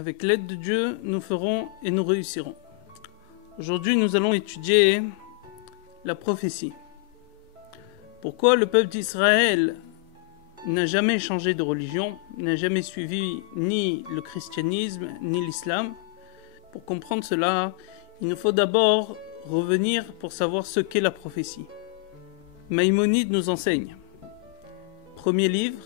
Avec l'aide de Dieu, nous ferons et nous réussirons. Aujourd'hui, nous allons étudier la prophétie. Pourquoi le peuple d'Israël n'a jamais changé de religion, n'a jamais suivi ni le christianisme ni l'islam? Pour comprendre cela, il nous faut d'abord revenir pour savoir ce qu'est la prophétie. Maïmonide nous enseigne. Premier livre,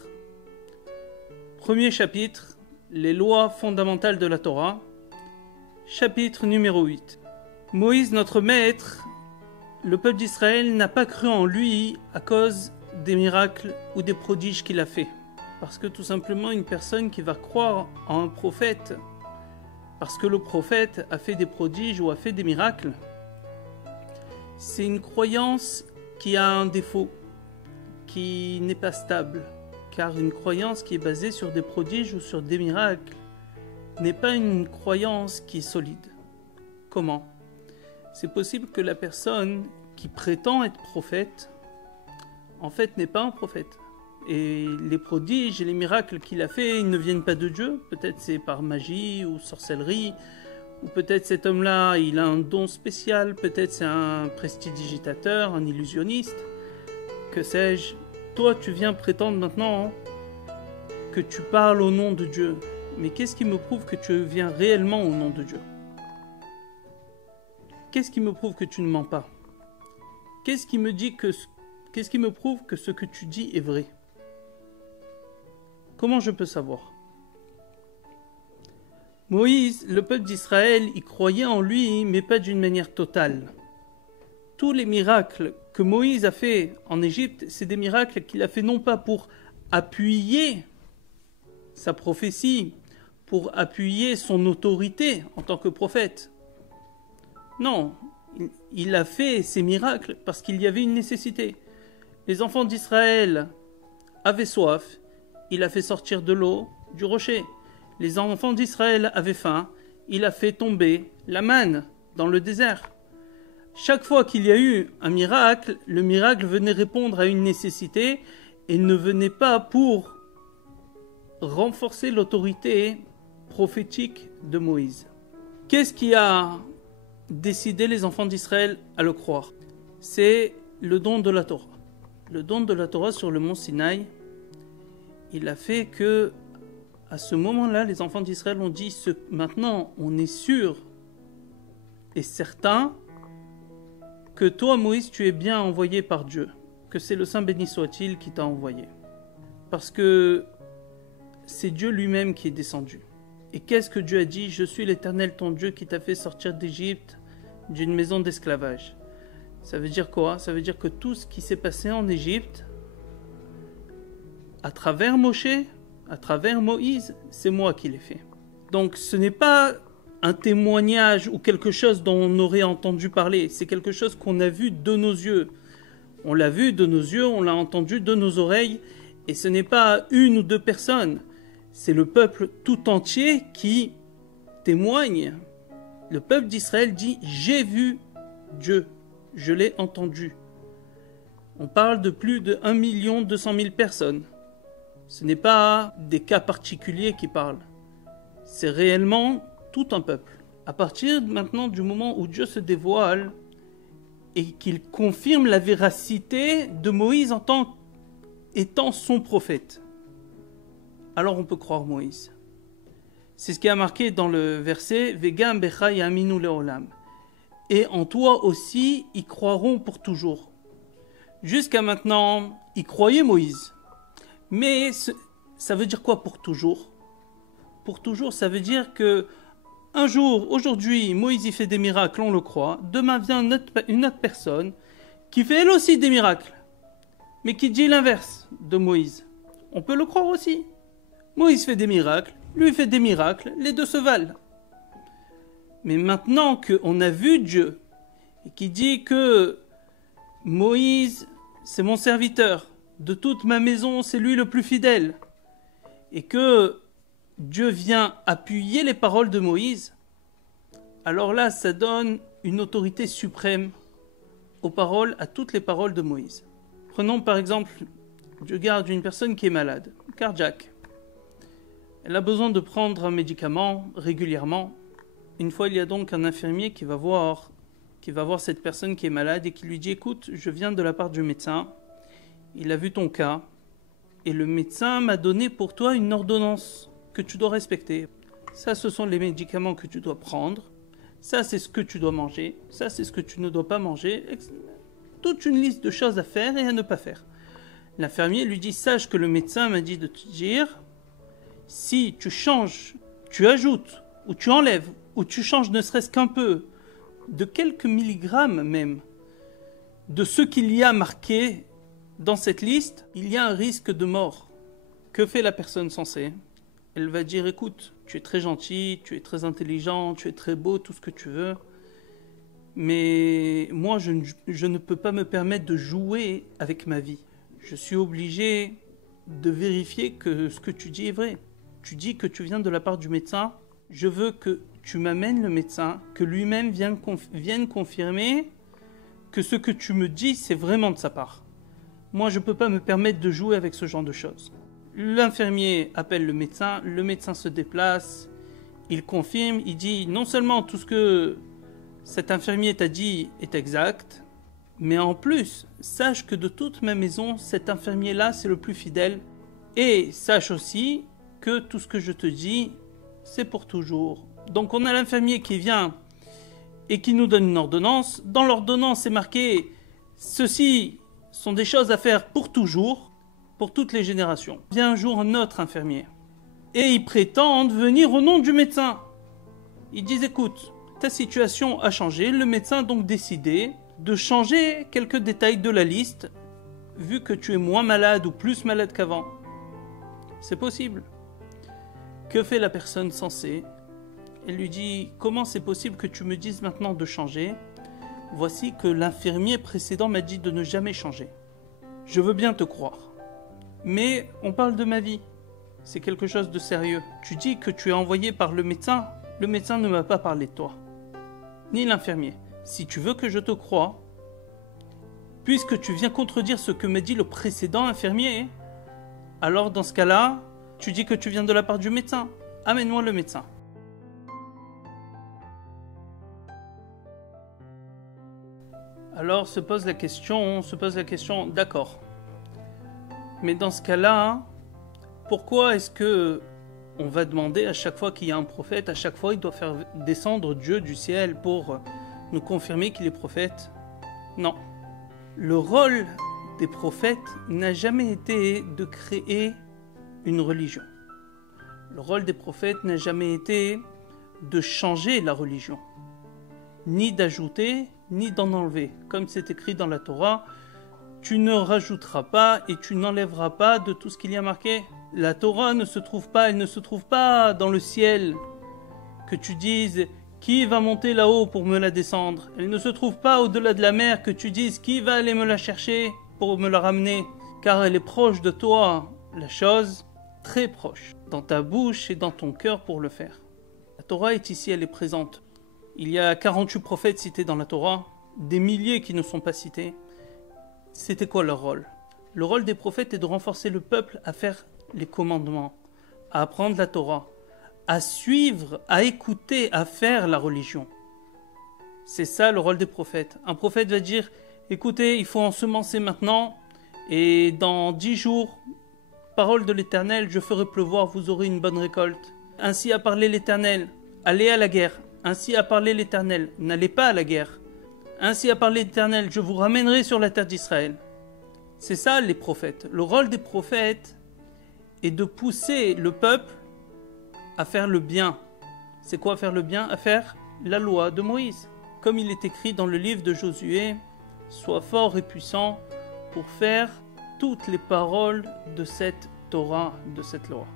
premier chapitre, les lois fondamentales de la Torah, chapitre numéro 8. Moïse, notre maître, le peuple d'Israël n'a pas cru en lui à cause des miracles ou des prodiges qu'il a fait. Parce que tout simplement, une personne qui va croire en un prophète, parce que le prophète a fait des prodiges ou a fait des miracles, c'est une croyance qui a un défaut, qui n'est pas stable. Car une croyance qui est basée sur des prodiges ou sur des miracles n'est pas une croyance qui est solide. Comment ? C'est possible que la personne qui prétend être prophète, en fait, n'est pas un prophète. Et les prodiges et les miracles qu'il a fait, ils ne viennent pas de Dieu. Peut-être c'est par magie ou sorcellerie, ou peut-être cet homme-là, il a un don spécial, peut-être c'est un prestidigitateur, un illusionniste, que sais-je. Toi, tu viens prétendre maintenant que tu parles au nom de Dieu. Mais qu'est-ce qui me prouve que tu viens réellement au nom de Dieu? Qu'est-ce qui me prouve que tu ne mens pas? Qu'est-ce qui me prouve que ce que tu dis est vrai? Comment je peux savoir? Moïse, le peuple d'Israël, y croyait en lui, mais pas d'une manière totale. Tous les miracles que Moïse a fait en Égypte, c'est des miracles qu'il a fait non pas pour appuyer sa prophétie, pour appuyer son autorité en tant que prophète. Non, il a fait ces miracles parce qu'il y avait une nécessité. Les enfants d'Israël avaient soif, il a fait sortir de l'eau du rocher. Les enfants d'Israël avaient faim, il a fait tomber la manne dans le désert. Chaque fois qu'il y a eu un miracle, le miracle venait répondre à une nécessité et ne venait pas pour renforcer l'autorité prophétique de Moïse. Qu'est-ce qui a décidé les enfants d'Israël à le croire? C'est le don de la Torah. Le don de la Torah sur le mont Sinaï, il a fait que, à ce moment-là, les enfants d'Israël ont dit maintenant on est sûr et certain que toi, Moïse, tu es bien envoyé par Dieu, que c'est le Saint béni soit-il qui t'a envoyé. Parce que c'est Dieu lui-même qui est descendu. Et qu'est-ce que Dieu a dit? Je suis l'Éternel ton Dieu qui t'a fait sortir d'Égypte, d'une maison d'esclavage. Ça veut dire quoi? Ça veut dire que tout ce qui s'est passé en Égypte, à travers Moshe, à travers Moïse, c'est moi qui l'ai fait. Donc ce n'est pas un témoignage ou quelque chose dont on aurait entendu parler. C'est quelque chose qu'on a vu de nos yeux. On l'a vu de nos yeux, on l'a entendu de nos oreilles. Et ce n'est pas une ou deux personnes. C'est le peuple tout entier qui témoigne. Le peuple d'Israël dit « J'ai vu Dieu, je l'ai entendu ». On parle de plus de 1 200 000 personnes. Ce n'est pas des cas particuliers qui parlent. C'est réellement tout un peuple. À partir maintenant du moment où Dieu se dévoile et qu'il confirme la véracité de Moïse en tant qu'étant son prophète, alors on peut croire Moïse. C'est ce qui a marqué dans le verset « Vegam becha yaminu leolam » et en toi aussi, ils croiront pour toujours. Jusqu'à maintenant, ils croyaient Moïse. Mais ça veut dire quoi pour toujours? Pour toujours, ça veut dire que un jour, aujourd'hui, Moïse y fait des miracles, on le croit. Demain vient une autre personne qui fait elle aussi des miracles, mais qui dit l'inverse de Moïse. On peut le croire aussi. Moïse fait des miracles, lui fait des miracles, les deux se valent. Mais maintenant qu'on a vu Dieu, et qui dit que Moïse, c'est mon serviteur, de toute ma maison, c'est lui le plus fidèle, et que Dieu vient appuyer les paroles de Moïse, alors là, ça donne une autorité suprême aux paroles, à toutes les paroles de Moïse. Prenons par exemple, Dieu garde une personne qui est malade, cardiaque. Elle a besoin de prendre un médicament régulièrement. Une fois, il y a donc un infirmier qui va voir cette personne qui est malade et qui lui dit « Écoute, je viens de la part du médecin, il a vu ton cas, et le médecin m'a donné pour toi une ordonnance que tu dois respecter. Ça, ce sont les médicaments que tu dois prendre. Ça, c'est ce que tu dois manger. Ça, c'est ce que tu ne dois pas manger. » Toute une liste de choses à faire et à ne pas faire. L'infirmier lui dit « Sache que le médecin m'a dit de te dire, si tu changes, tu ajoutes, ou tu enlèves, ou tu changes ne serait-ce qu'un peu, de quelques milligrammes même, de ce qu'il y a marqué dans cette liste, il y a un risque de mort. » Que fait la personne sensée? Elle va dire « Écoute, tu es très gentil, tu es très intelligent, tu es très beau, tout ce que tu veux, mais moi je ne peux pas me permettre de jouer avec ma vie. Je suis obligé de vérifier que ce que tu dis est vrai. Tu dis que tu viens de la part du médecin, je veux que tu m'amènes le médecin, que lui-même vienne confirmer que ce que tu me dis, c'est vraiment de sa part. Moi, je ne peux pas me permettre de jouer avec ce genre de choses. » L'infirmier appelle le médecin se déplace, il confirme, il dit non seulement tout ce que cet infirmier t'a dit est exact, mais en plus, sache que de toute ma maison, cet infirmier-là, c'est le plus fidèle, et sache aussi que tout ce que je te dis, c'est pour toujours. Donc on a l'infirmier qui vient et qui nous donne une ordonnance. Dans l'ordonnance, c'est marqué « Ceci sont des choses à faire pour toujours, pour toutes les générations. » Vient un jour un autre infirmier et ils prétendent venir au nom du médecin. Ils disent « Écoute, ta situation a changé. » Le médecin a donc décidé de changer quelques détails de la liste vu que tu es moins malade ou plus malade qu'avant. C'est possible. Que fait la personne sensée? Elle lui dit « Comment c'est possible que tu me dises maintenant de changer? Voici que l'infirmier précédent m'a dit de ne jamais changer. Je veux bien te croire. Mais on parle de ma vie. C'est quelque chose de sérieux. Tu dis que tu es envoyé par le médecin. Le médecin ne m'a pas parlé de toi. Ni l'infirmier. Si tu veux que je te croie, puisque tu viens contredire ce que m'a dit le précédent infirmier, alors dans ce cas-là, tu dis que tu viens de la part du médecin. Amène-moi le médecin. » Alors se pose la question, d'accord. Mais dans ce cas-là, pourquoi est-ce que on va demander à chaque fois qu'il y a un prophète, à chaque fois il doit faire descendre Dieu du ciel pour nous confirmer qu'il est prophète? Non. Le rôle des prophètes n'a jamais été de créer une religion. Le rôle des prophètes n'a jamais été de changer la religion, ni d'ajouter, ni d'en enlever. Comme c'est écrit dans la Torah, tu ne rajouteras pas et tu n'enlèveras pas de tout ce qu'il y a marqué. La Torah ne se trouve pas, elle ne se trouve pas dans le ciel, que tu dises qui va monter là-haut pour me la descendre. Elle ne se trouve pas au-delà de la mer, que tu dises qui va aller me la chercher pour me la ramener, car elle est proche de toi, la chose très proche, dans ta bouche et dans ton cœur pour le faire. La Torah est ici, elle est présente. Il y a 48 prophètes cités dans la Torah, des milliers qui ne sont pas cités. C'était quoi leur rôle? Le rôle des prophètes est de renforcer le peuple à faire les commandements, à apprendre la Torah, à suivre, à écouter, à faire la religion. C'est ça le rôle des prophètes. Un prophète va dire, écoutez, il faut ensemencer maintenant, et dans 10 jours, parole de l'Éternel, je ferai pleuvoir, vous aurez une bonne récolte. Ainsi a parlé l'Éternel, allez à la guerre. Ainsi a parlé l'Éternel, n'allez pas à la guerre. Ainsi a parlé l'Éternel, je vous ramènerai sur la terre d'Israël. C'est ça les prophètes. Le rôle des prophètes est de pousser le peuple à faire le bien. C'est quoi faire le bien? À faire la loi de Moïse. Comme il est écrit dans le livre de Josué, sois fort et puissant pour faire toutes les paroles de cette Torah, de cette loi.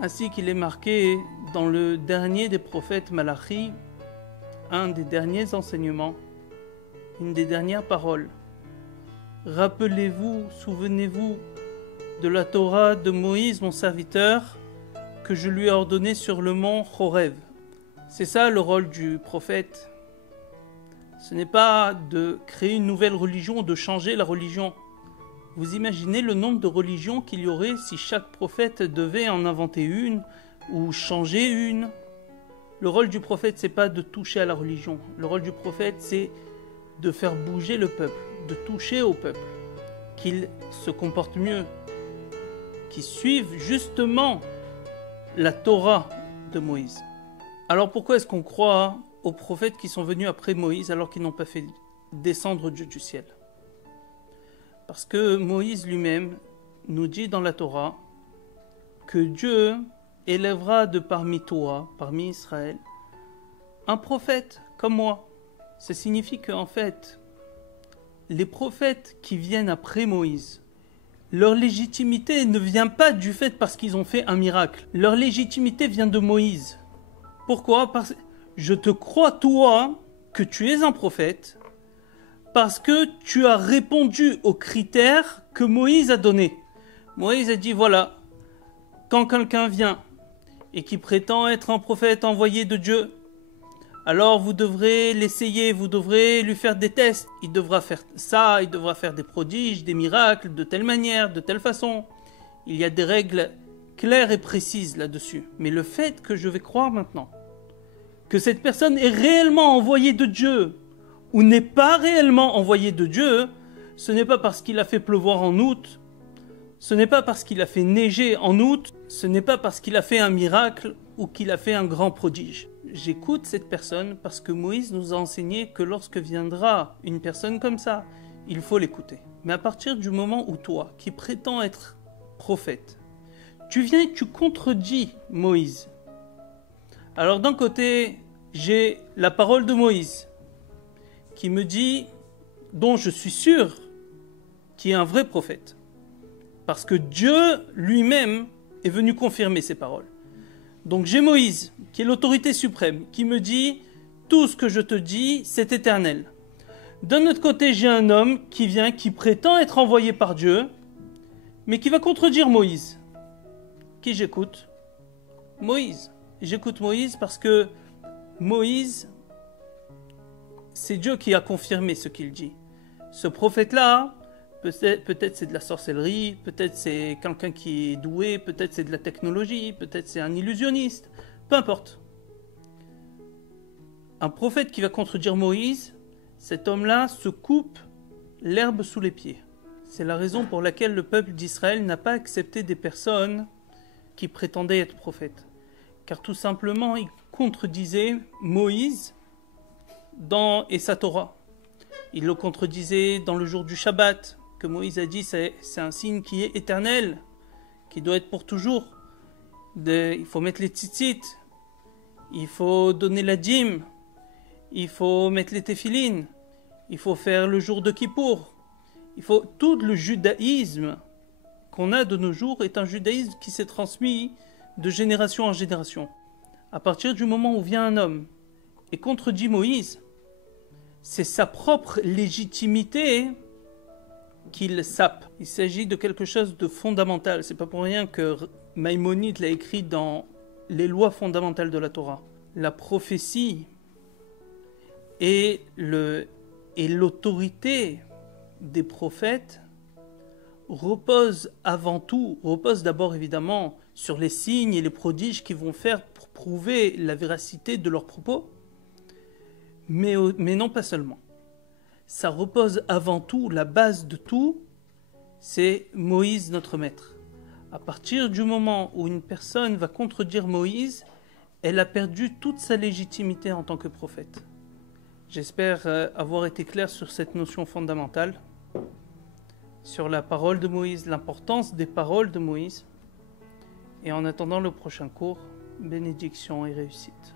Ainsi qu'il est marqué dans le dernier des prophètes Malachi, un des derniers enseignements, une des dernières paroles. Rappelez-vous, souvenez-vous de la Torah de Moïse, mon serviteur, que je lui ai ordonné sur le mont Horeb. C'est ça le rôle du prophète. Ce n'est pas de créer une nouvelle religion, de changer la religion. Vous imaginez le nombre de religions qu'il y aurait si chaque prophète devait en inventer une, ou changer une. Le rôle du prophète, c'est pas de toucher à la religion. Le rôle du prophète, c'est de faire bouger le peuple, de toucher au peuple, qu'il se comporte mieux, qu'il suive justement la Torah de Moïse. Alors pourquoi est-ce qu'on croit aux prophètes qui sont venus après Moïse alors qu'ils n'ont pas fait descendre Dieu du ciel? Parce que Moïse lui-même nous dit dans la Torah que Dieu élèvera de parmi toi, parmi Israël, un prophète comme moi. Ça signifie qu'en fait, les prophètes qui viennent après Moïse, leur légitimité ne vient pas du fait parce qu'ils ont fait un miracle. Leur légitimité vient de Moïse. Pourquoi? Parce que je te crois, toi, que tu es un prophète, parce que tu as répondu aux critères que Moïse a donnés. Moïse a dit, voilà, quand quelqu'un vient et qui prétend être un prophète envoyé de Dieu, alors vous devrez l'essayer, vous devrez lui faire des tests. Il devra faire ça, il devra faire des prodiges, des miracles, de telle manière, de telle façon. Il y a des règles claires et précises là-dessus. Mais le fait que je vais croire maintenant que cette personne est réellement envoyée de Dieu ou n'est pas réellement envoyée de Dieu, ce n'est pas parce qu'il a fait pleuvoir en août, ce n'est pas parce qu'il a fait neiger en août, ce n'est pas parce qu'il a fait un miracle ou qu'il a fait un grand prodige. J'écoute cette personne parce que Moïse nous a enseigné que lorsque viendra une personne comme ça, il faut l'écouter. Mais à partir du moment où toi, qui prétends être prophète, tu viens et tu contredis Moïse. Alors d'un côté, j'ai la parole de Moïse qui me dit, dont je suis sûr qu'il est un vrai prophète. Parce que Dieu lui-même est venu confirmer ces paroles. Donc j'ai Moïse, qui est l'autorité suprême, qui me dit « Tout ce que je te dis, c'est éternel ». D'un autre côté, j'ai un homme qui vient, qui prétend être envoyé par Dieu, mais qui va contredire Moïse. Qui j'écoute? Moïse. J'écoute Moïse parce que Moïse, c'est Dieu qui a confirmé ce qu'il dit. Ce prophète-là, peut-être c'est de la sorcellerie, peut-être c'est quelqu'un qui est doué, peut-être c'est de la technologie, peut-être c'est un illusionniste, peu importe. Un prophète qui va contredire Moïse, cet homme-là se coupe l'herbe sous les pieds. C'est la raison pour laquelle le peuple d'Israël n'a pas accepté des personnes qui prétendaient être prophètes. Car tout simplement, ils contredisaient Moïse et sa Torah. Ils le contredisaient dans le jour du Shabbat, que Moïse a dit c'est un signe qui est éternel, qui doit être pour toujours. Il faut mettre les tzitzit, il faut donner la dîme, il faut mettre les téphilines, il faut faire le jour de Kippour. Tout le judaïsme qu'on a de nos jours est un judaïsme qui s'est transmis de génération en génération. À partir du moment où vient un homme et contredit Moïse, c'est sa propre légitimité qu'il sape. Il s'agit de quelque chose de fondamental. C'est pas pour rien que Maïmonide l'a écrit dans les lois fondamentales de la Torah. La prophétie et l'autorité des prophètes repose d'abord évidemment sur les signes et les prodiges qu'ils vont faire pour prouver la véracité de leurs propos, mais non pas seulement. Ça repose avant tout, la base de tout, c'est Moïse notre maître. À partir du moment où une personne va contredire Moïse, elle a perdu toute sa légitimité en tant que prophète. J'espère avoir été clair sur cette notion fondamentale, sur la parole de Moïse, l'importance des paroles de Moïse. Et en attendant le prochain cours, bénédiction et réussite.